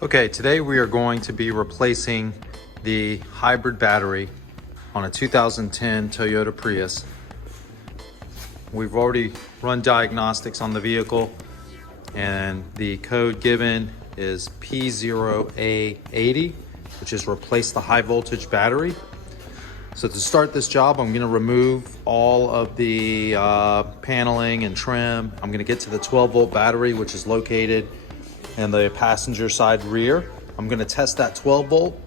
Okay, today we are going to be replacing the hybrid battery on a 2010 Toyota Prius. We've already run diagnostics on the vehicle and the code given is P0A80, which is replace the high voltage battery. So to start this job, I'm going to remove all of the paneling and trim. I'm going to get to the 12 volt battery, which is located in the passenger side rear. I'm going to test that 12 volt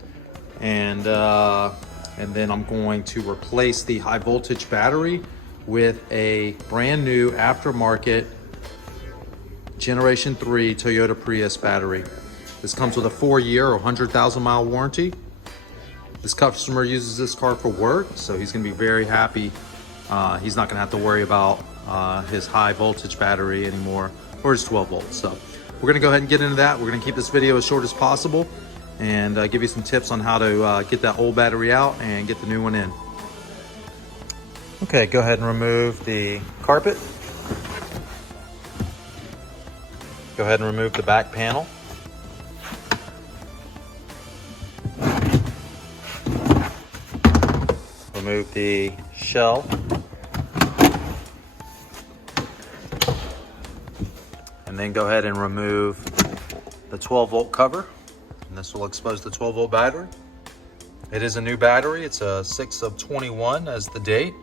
and then I'm going to replace the high voltage battery with a brand new aftermarket Generation 3 Toyota Prius battery. This comes with a 4-year or 100,000 mile warranty. This customer uses this car for work, so he's going to be very happy. He's not going to have to worry about his high voltage battery anymore, or his 12 volts. So we're going to go ahead and get into that. We're going to keep this video as short as possible and give you some tips on how to get that old battery out and get the new one in. Okay, go ahead and remove the carpet. Go ahead and remove the back panel. Remove the shell. And then go ahead and remove the 12 volt cover. And this will expose the 12 volt battery. It is a new battery. It's a 6 of 21 as the date.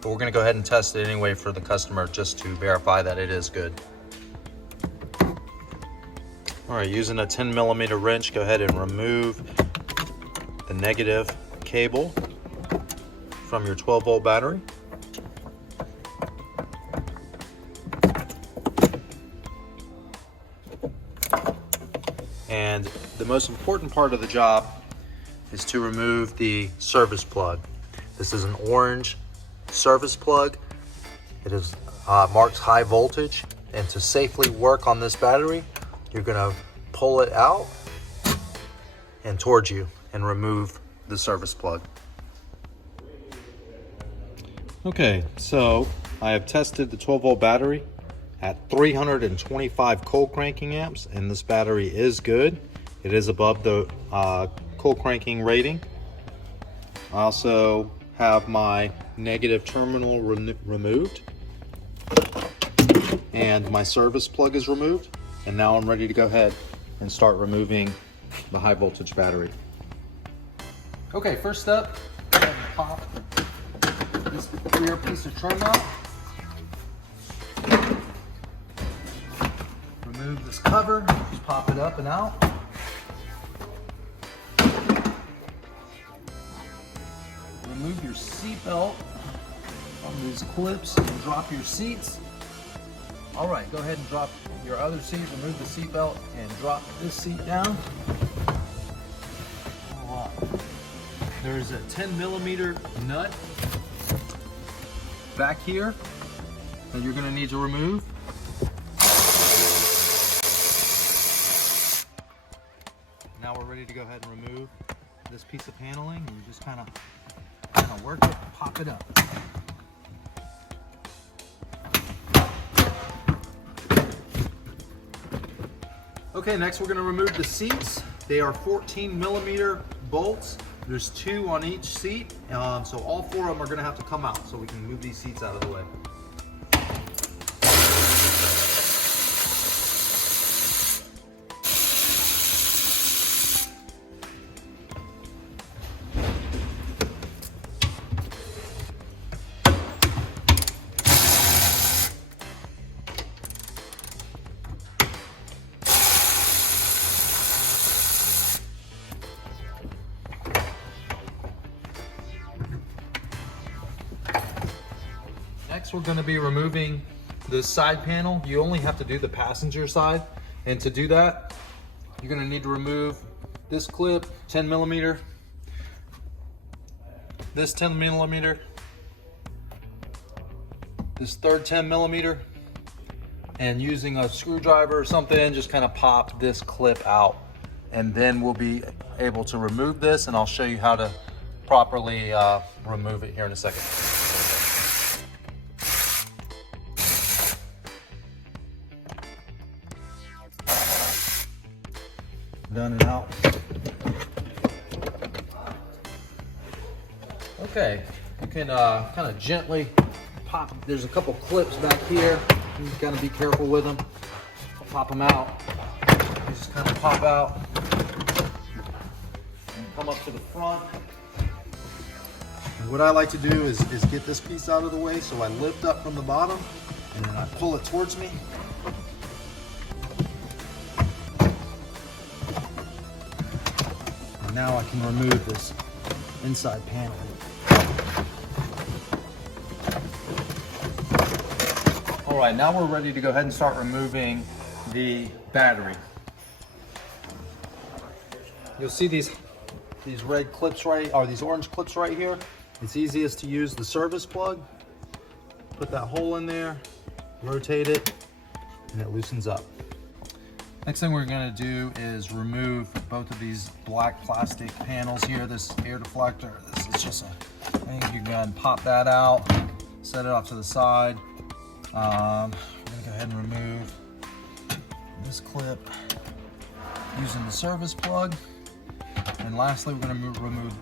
But we're going to go ahead and test it anyway for the customer just to verify that it is good. All right, using a 10 millimeter wrench, go ahead and remove the negative cable from your 12 volt battery. And the most important part of the job is to remove the service plug. This is an orange service plug. It is marked high voltage, and to safely work on this battery, you're gonna pull it out and towards you and remove the service plug. Okay, so I have tested the 12 volt battery at 325 cold cranking amps, and this battery is good. It is above the cold cranking rating. I also have my negative terminal removed, and my service plug is removed. And now I'm ready to go ahead and start removing the high voltage battery. Okay, first step, go ahead and pop this rear piece of trim out. Remove this cover, just pop it up and out. Remove your seat belt from these clips and drop your seats. All right, go ahead and drop your other seat, remove the seat belt and drop this seat down. All right. There's a 10 millimeter nut back here that you're gonna need to remove. Now we're ready to go ahead and remove this piece of paneling, and you just kind of work it, pop it up. Okay, next we're going to remove the seats. They are 14 millimeter bolts. There's 2 on each seat, so all 4 of them are going to have to come out so we can move these seats out of the way. Next, we're going to be removing the side panel. You only have to do the passenger side, and to do that, you're going to need to remove this clip, 10 millimeter, this 10 millimeter, this third 10 millimeter, and using a screwdriver or something, just kind of pop this clip out, and then we'll be able to remove this, and I'll show you how to properly remove it here in a second. done and out. Okay, you can kind of gently pop. There's a couple clips back here. You gotta be careful with them. I'll pop them out. You just kind of pop out and come up to the front. And what I like to do is get this piece out of the way, so I lift up from the bottom and then I pull it towards me. And now I can remove this inside panel. All right, now we're ready to go ahead and start removing the battery. You'll see these red clips these orange clips right here. It's easiest to use the service plug. Put that hole in there, rotate it, and it loosens up. Next thing we're gonna do is remove both of these black plastic panels here, this air deflector. This is just a thing. You can go ahead and pop that out, set it off to the side. We're gonna go ahead and remove this clip using the service plug. And lastly, we're gonna remove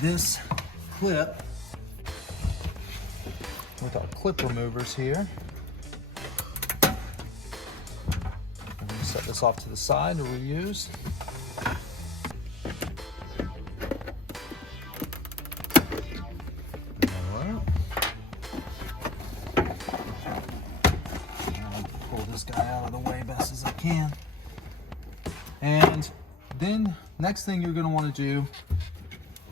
this clip with our clip removers here. We're gonna set this off to the side to reuse. Guy out of the way best as I can. And then next thing you're going to want to do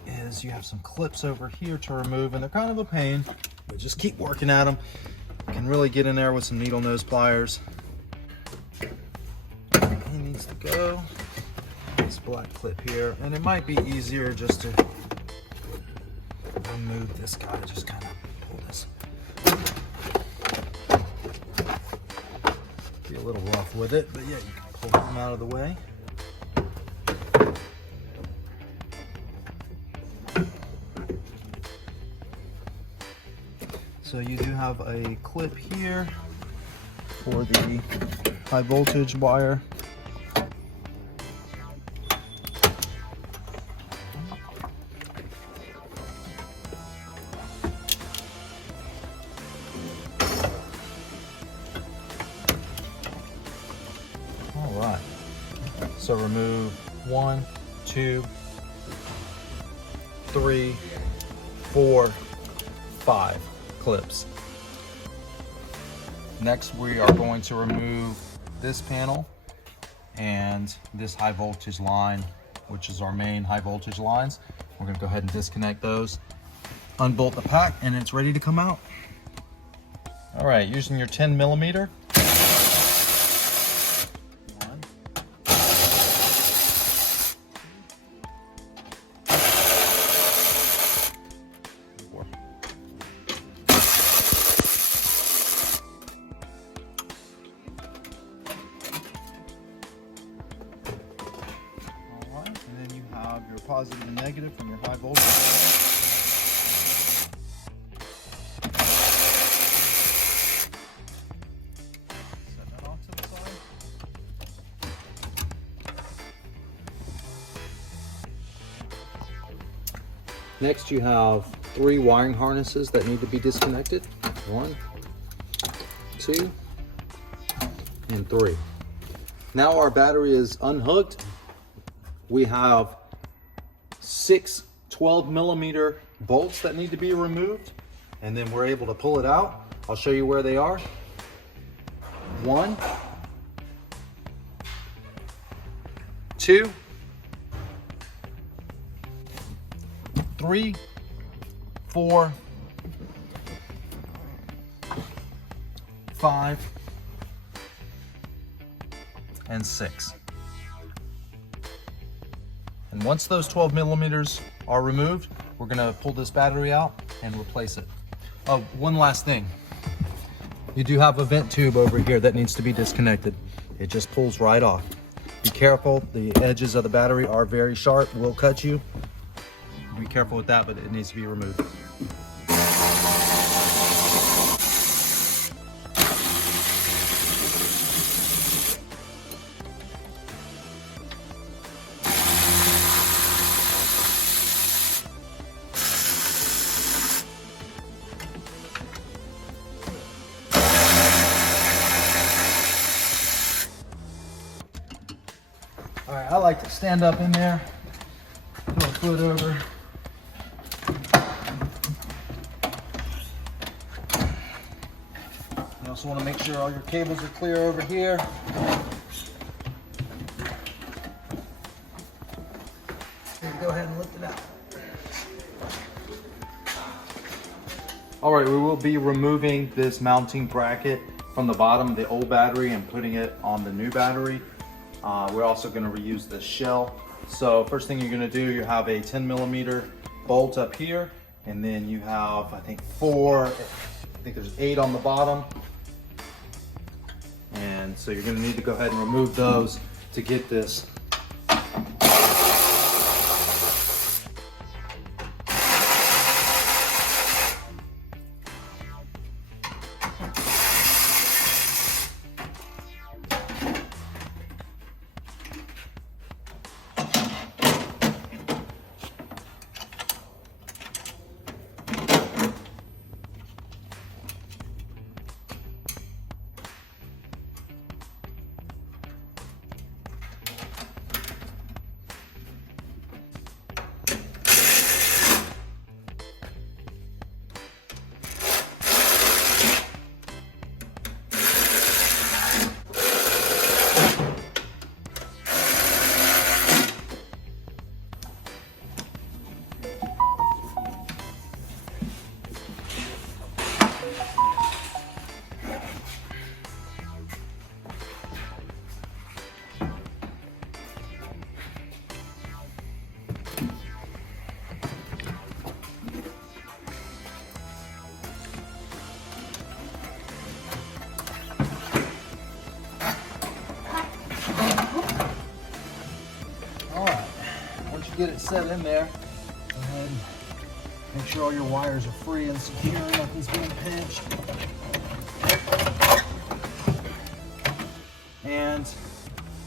is you have some clips over here to remove, and they're kind of a pain, but just keep working at them. You can really get in there with some needle nose pliers. He needs to go. This black clip here, and it might be easier just to remove this guy. Just kind of pull this. Be a little rough with it, but yeah, you can pull them out of the way. So you do have a clip here for the high voltage wire. So remove 1, 2, 3, 4, 5 clips. Next, we are going to remove this panel and this high voltage line, which is our main high voltage lines. We're going to go ahead and disconnect those, unbolt the pack, and it's ready to come out. All right, using your 10 millimeter. Your positive and negative from your high voltage. Set that off to the side. Next, you have 3 wiring harnesses that need to be disconnected. 1, 2, and 3. Now our battery is unhooked. We have 6 12 millimeter bolts that need to be removed, and then we're able to pull it out. I'll show you where they are. 1, 2, 3, 4, 5, and 6. And once those 12 millimeters are removed, we're gonna pull this battery out and replace it. Oh, one last thing. You do have a vent tube over here that needs to be disconnected. It just pulls right off. Be careful, the edges of the battery are very sharp, will cut you. Be careful with that, but it needs to be removed. like to stand up in there, put a foot over. You also want to make sure all your cables are clear over here. Go ahead and lift it out. All right, we will be removing this mounting bracket from the bottom of the old battery and putting it on the new battery. We're also going to reuse this shell. So first thing you're going to do, you have a 10mm bolt up here, and then you have, I think there's 8 on the bottom. And so you're going to need to go ahead and remove those to get this get it set in there. Go ahead and make sure all your wires are free and secure, nothing's being pinched. And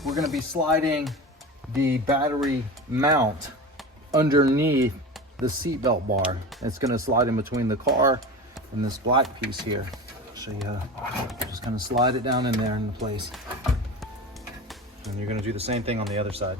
we're going to be sliding the battery mount underneath the seatbelt bar. It's going to slide in between the car and this black piece here. I'll show you how to just kind of slide it down in there in place. And you're going to do the same thing on the other side.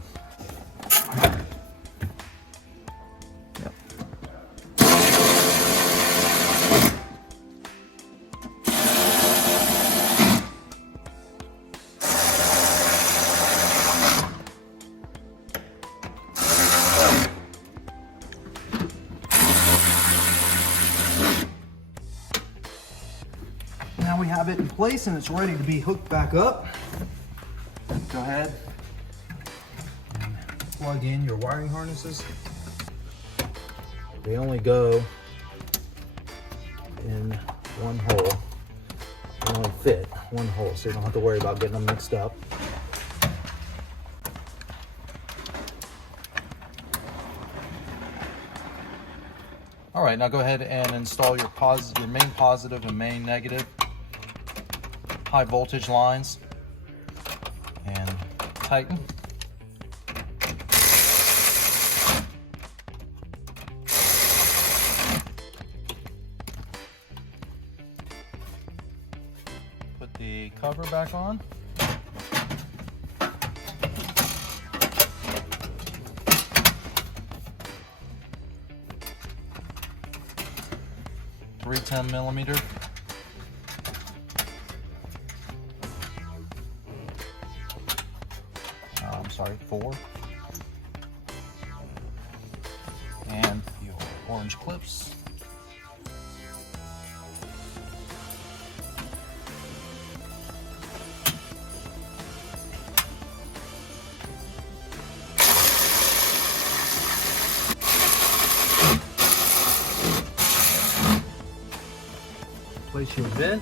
Now we have it in place and it's ready to be hooked back up. Go ahead and plug in your wiring harnesses. They only go in one hole. They only fit one hole, so you don't have to worry about getting them mixed up. All right, now go ahead and install your main positive and main negative high voltage lines and tighten. Put the cover back on. Three 10mm. I'm sorry, 4. And your orange clips. Place your vent.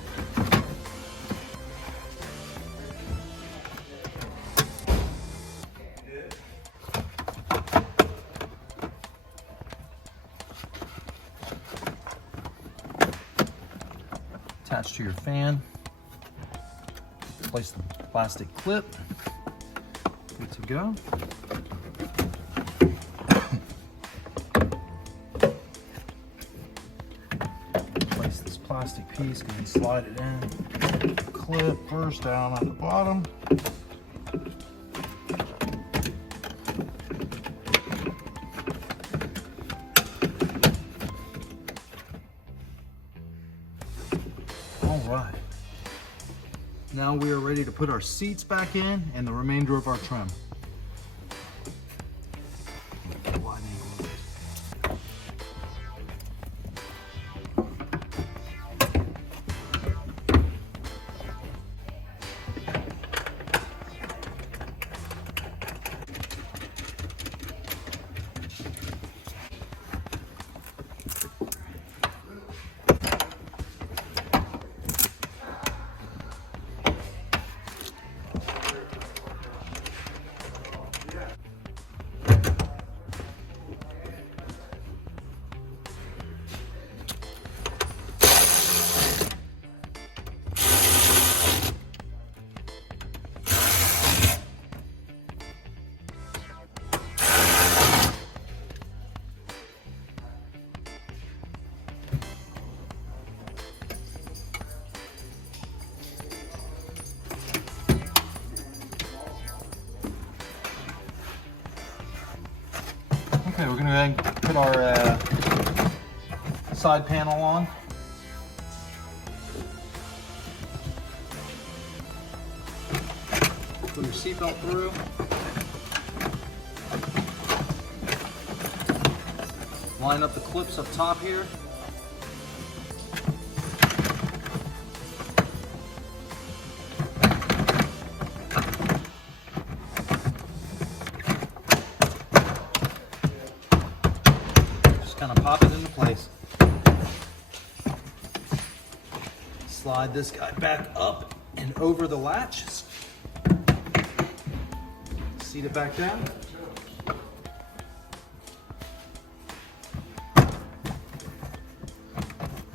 Attach to your fan. Place the plastic clip. Good to go. Place this plastic piece, go and slide it in. Clip first down at the bottom. right. Now we are ready to put our seats back in and the remainder of our trim. Wide angle. Okay, we're gonna go ahead and put our side panel on. Put your seatbelt through. Line up the clips up top here. Kind of pop it into place. Slide this guy back up and over the latches. Seat it back down.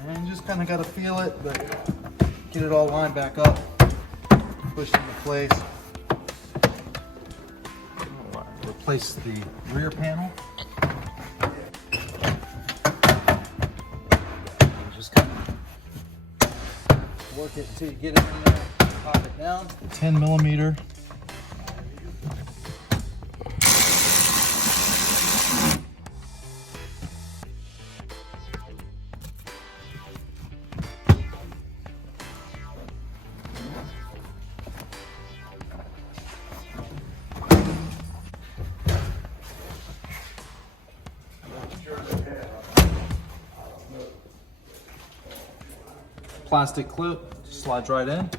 And just kind of got to feel it, but get it all lined back up. Push it into place. Replace the rear panel. Just kind of work it until you get it in there. Pop it down. 10 millimeter. Plastic clip, slides right in.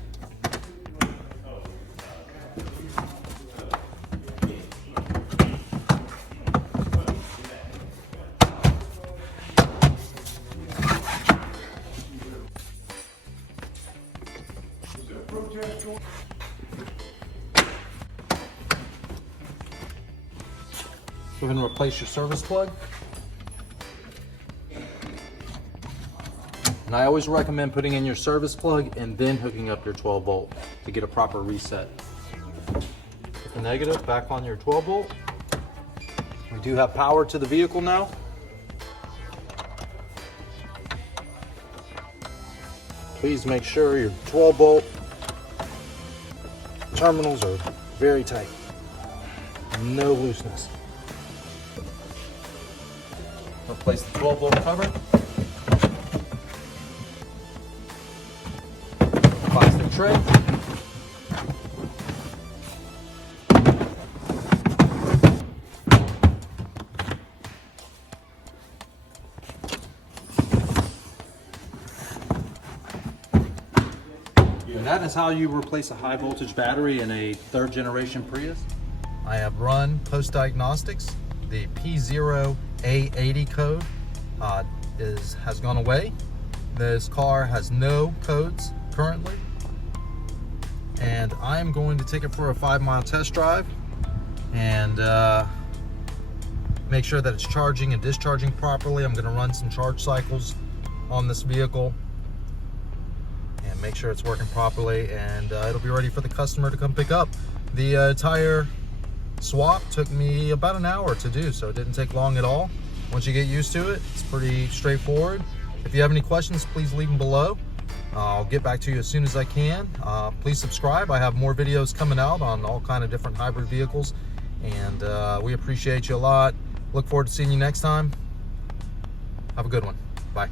We're going to replace your service plug. And I always recommend putting in your service plug and then hooking up your 12 volt to get a proper reset. Put the negative back on your 12 volt. We do have power to the vehicle now. Please make sure your 12 volt terminals are very tight. No looseness. Replace the 12 volt cover. Plastic tray. And that is how you replace a high voltage battery in a 3rd generation Prius. I have run post diagnostics. The P0A80 code has gone away. This car has no codes currently, and I am going to take it for a 5-mile test drive and make sure that it's charging and discharging properly. I'm going to run some charge cycles on this vehicle and make sure it's working properly, and it'll be ready for the customer to come pick up. The tire swap took me about an hour to do, so it didn't take long at all. Once you get used to it, it's pretty straightforward. If you have any questions, please leave them below. I'll get back to you as soon as I can. Please subscribe. I have more videos coming out on all kind of different hybrid vehicles, and we appreciate you a lot. Look forward to seeing you next time. Have a good one. Bye.